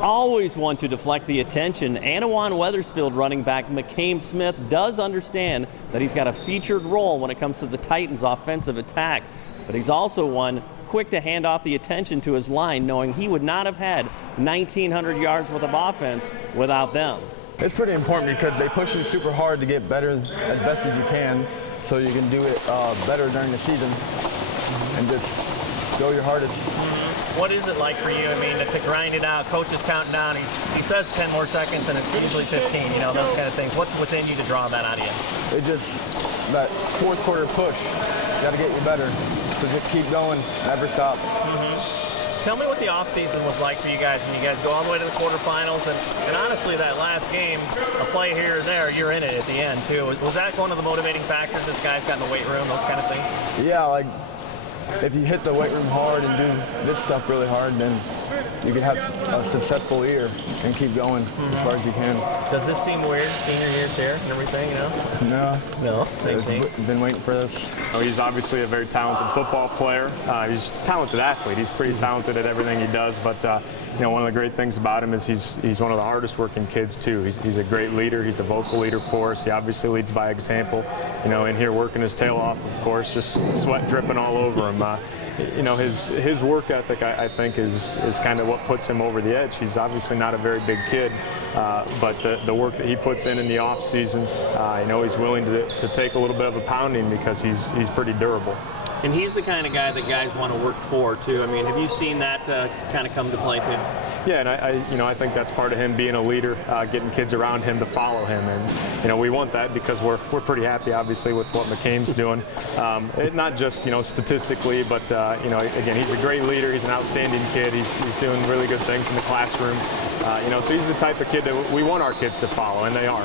Always one to deflect the attention, Annawan-Wethersfield running back Micam Smith does understand that he's got a featured role when it comes to the Titans' offensive attack, but he's also one quick to hand off the attention to his line, knowing he would not have had 1,900 yards worth of offense without them. It's pretty important because they push you super hard to get better as best as you can, so you can do it better during the season and just go your hardest. What is it like for you? I mean, to grind it out, coach is counting down, he says 10 more seconds and it's usually 15, you know, those kind of things. What's within you to draw that out of you? It just, that fourth quarter push, got to get you better. So just keep going, never stop. Tell me what the offseason was like for you guys when you guys go all the way to the quarterfinals, and honestly that last game, a play here or there, you're in it at the end too. Was that one of the motivating factors, this guy's got in the weight room, those kind of things? Yeah, like if you hit the weight room hard and do this stuff really hard, then you can have a successful year and keep going as far as you can. Does this seem weird, senior year there and everything, you know? No. Same thing. Been waiting for this. He's obviously a very talented football player. He's a talented athlete. He's pretty talented at everything he does, but you know, one of the great things about him is he's one of the hardest working kids too. He's a great leader. He's a vocal leader for us. He obviously leads by example. You know, in here working his tail off, of course, just sweat dripping all over him. You know, his work ethic, I think, is kind of what puts him over the edge. He's obviously not a very big kid, but the work that he puts in the off season, you know, he's willing to take a little bit of a pounding because he's pretty durable. And he's the kind of guy that guys want to work for too. I mean, have you seen that kind of come to play too? Yeah, and I think that's part of him being a leader, getting kids around him to follow him, and you know, we want that because we're pretty happy, obviously, with what Micam's doing. Not just, you know, statistically, but you know, again, he's a great leader. He's an outstanding kid. He's doing really good things in the classroom. You know, so he's the type of kid that we want our kids to follow, and they are.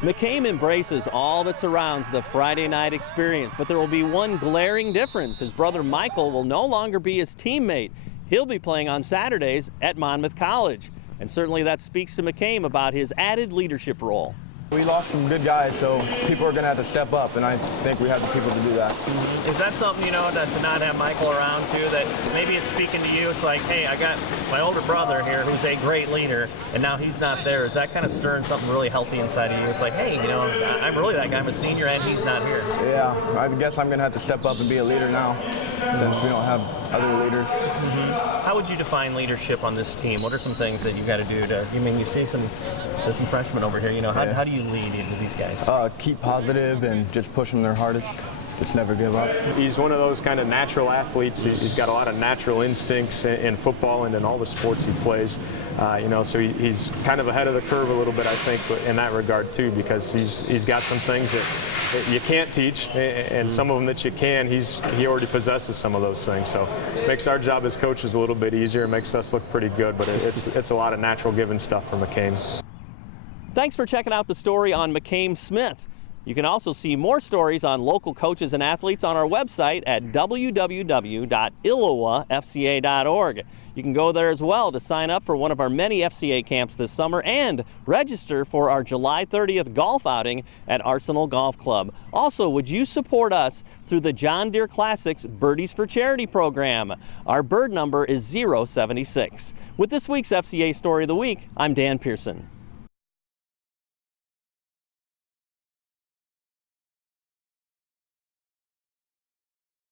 Micam embraces all that surrounds the Friday night experience, but there will be one glaring difference. His brother Michael will no longer be his teammate. He'll be playing on Saturdays at Monmouth College, and certainly that speaks to Micam about his added leadership role. We lost some good guys, so people are going to have to step up, and I think we have the people to do that. Is that something, you know, to not have Michael around too, that maybe it's speaking to you? It's like, hey, I got my older brother here who's a great leader, and now he's not there. Is that kind of stirring something really healthy inside of you? It's like, hey, you know, I'm really that guy. I'm a senior, and he's not here. Yeah, I guess I'm going to have to step up and be a leader now, since we don't have other leaders. How would you define leadership on this team? What are some things that you've got to do to, I mean, you see some freshmen over here, you know, how do you lead into these guys? Keep positive and just push them their hardest. Just never give up. He's one of those kind of natural athletes. He's got a lot of natural instincts in football and in all the sports he plays. You know, so he's kind of ahead of the curve a little bit, I think, in that regard too, because he's got some things that you can't teach, and some of them that you can. He already possesses some of those things, so it makes our job as coaches a little bit easier. It makes us look pretty good, but it's a lot of natural given stuff for Micam. Thanks for checking out the story on Micam Smith. You can also see more stories on local coaches and athletes on our website at www.illowafca.org. You can go there as well to sign up for one of our many FCA camps this summer and register for our July 30th golf outing at Arsenal Golf Club. Also, would you support us through the John Deere Classics Birdies for Charity program? Our bird number is 076. With this week's FCA Story of the Week, I'm Dan Pearson.